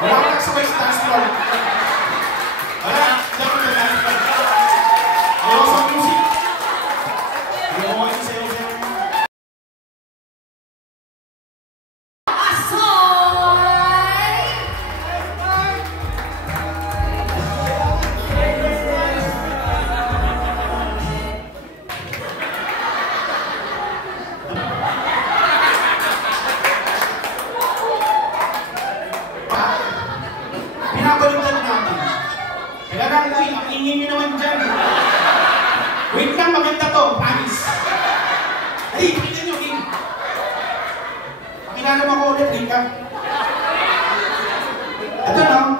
Wala ka nagsabay sa dance floor. Wala, dapat sa dance floor. Ayaw sa music. Ayaw mo kasi sayo. Pinabaliktad natin. Kailangan ko, ang ingin nyo naman dyan. Wait lang, maganda to, promise. Ay, pakinggan nyo, King. Pakilala mo ako ulit, King ka. Ito, no?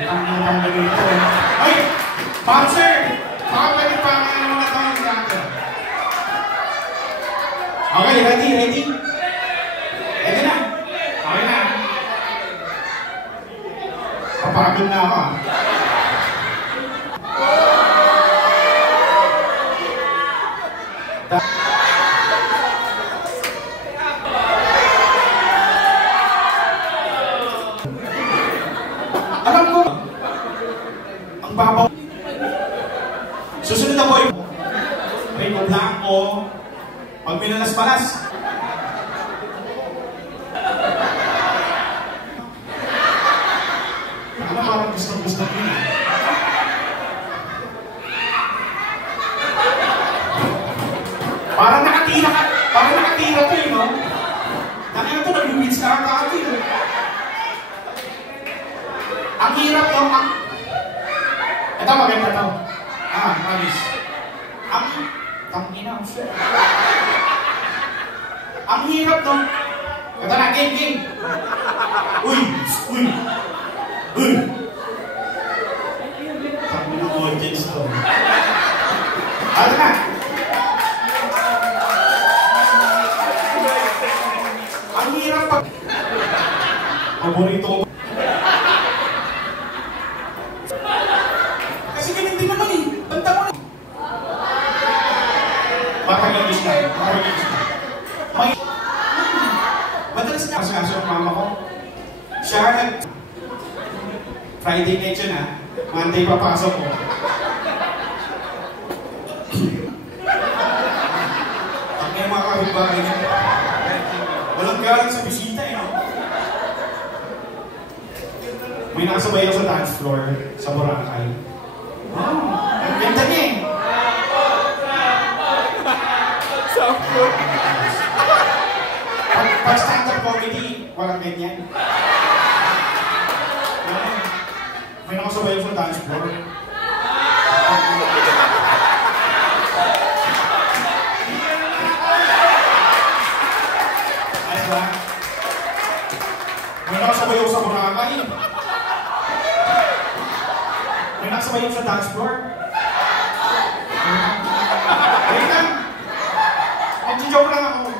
Ang lagay ito. Ay, bouncer! Baka pwede pa ang mga tawag natin. Okay, ready? Ready na. Okay na. Papagod na ako, Alam ko, ang babaw. Susunod na boy. Rico Blanco. Pag minalas-malas. Ano parang gusto nyo? Parang nakatira to eh, no? Nakita to, nag-wins ka kagad eh. Ang hirap no? Ito, maganda to. Promise. Tangina, ang shit. Ang hirap no? Ito na, game. Uy! Tangina ng audience to. Ito na! Ang hirap pag... Paborito ko. Kasi ganun din naman eh. Banta mo na. Matagilis na. Madalas na kaso ang mama ko. Siya Friday night yun ha. Monday papasok ko. Ang mga kapitbahay niya. Walang galang sa bisita eh, no? May nakasabay ako sa dance floor sa Boracay. Ang ganda niya eh. Pag stand-up comedy, walang ganyan. May nakasabay ako sa dance floor. May nakasabay ako sa Boracay. May nakasabay ako sa dance floor. Wait lang. Mag-joke lang ako.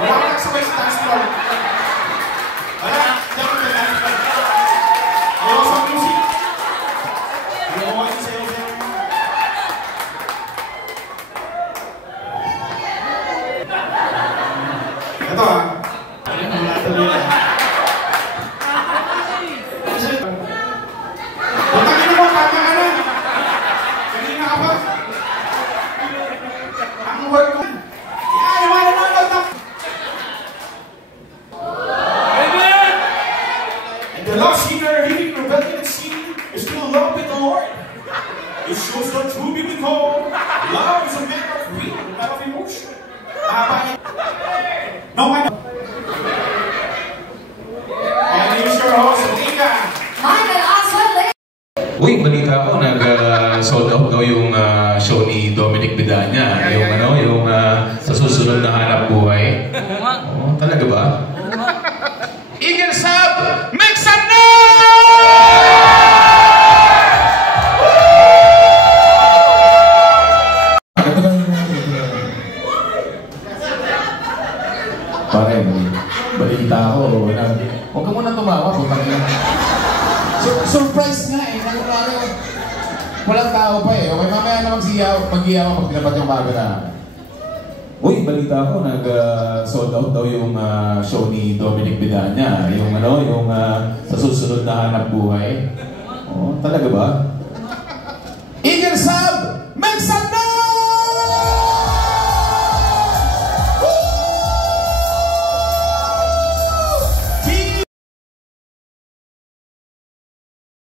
Wala ka nakasabay sa dance floor. Wala. Dapat sa dance floor. Ayaw sa music. Ayaw mo kasi sayo. Ito ha. Putangin mo, tama ka na. Kanina ka ba? Ang word ko. Yan, wala na lang. And the love singer living rebellion at sea is still love with the Lord. It shows the true biblical love is a matter of real, a matter of emotion. No, I know. And here's your host, Nika. Michael Oswald. Uy, balita ko, nag-sold out daw yung show ni Dominic Bidanya. Yung sa susunod na hanap buhay. Oo, talaga ba? Eagle Sub, make some noise! Pare, balita ako. Huwag ka muna tumawa. Surprise nga eh. Walang tao pa eh. Okay, mamaya na mag-iyaw pag tinapat yung camera. Uy, balita ko, nag-sold out daw yung show ni Dominic Bidanya. Yung sa susunod na hanap buhay. Oh, talaga ba? Eagle Sub!